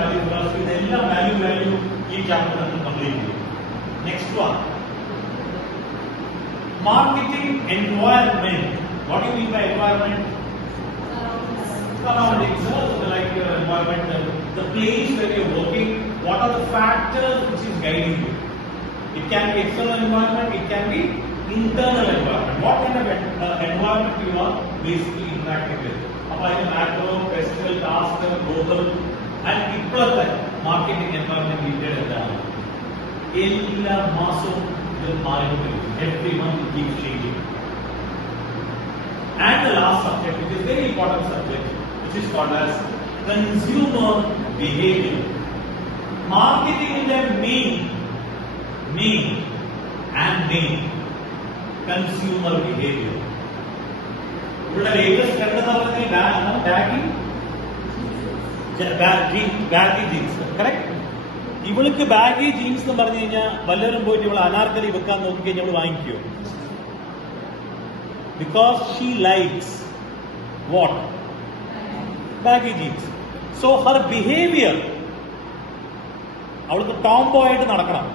value, velocity, ഇതെല്ലാം value ഈ chapter complete ചെയ്യും. Next one, marketing environment. What do you mean by environment? Surroundings, like your environment, the place where you're working. What are the factors which is guiding you? It can be external environment, it can be internal environment. What kind of environment you are basically interacting with? Applying macro, festival, task, global, and ഇപ്പോഴത്തെ marketing environment ഇന്ത്യയുടെ എന്താണ്? എല്ലാ മാസവും ഇത് മാറിക്കൊണ്ടിരിക്കും. Every month it keeps changing. And the last subject, which is very important subject, which is called as consumer behavior. Marketing in their main consumer behavior. ഇവിടെ latest trend എന്ന് പറയുന്നത് baggy jeans, correct? ഇവൾക്ക് baggy jeans എന്ന് പറഞ്ഞു കഴിഞ്ഞാൽ വല്ലവരും പോയിട്ട് ഇവൾ അനാർക്കലി വെക്കാൻ നോക്കി കഴിഞ്ഞാൽ ഇവൾ വാങ്ങിക്കുമോ? Because she likes what? Baggy jeans. So her behavior, അവൾക്ക് ടോംബോയ് ആയിട്ട് നടക്കണം.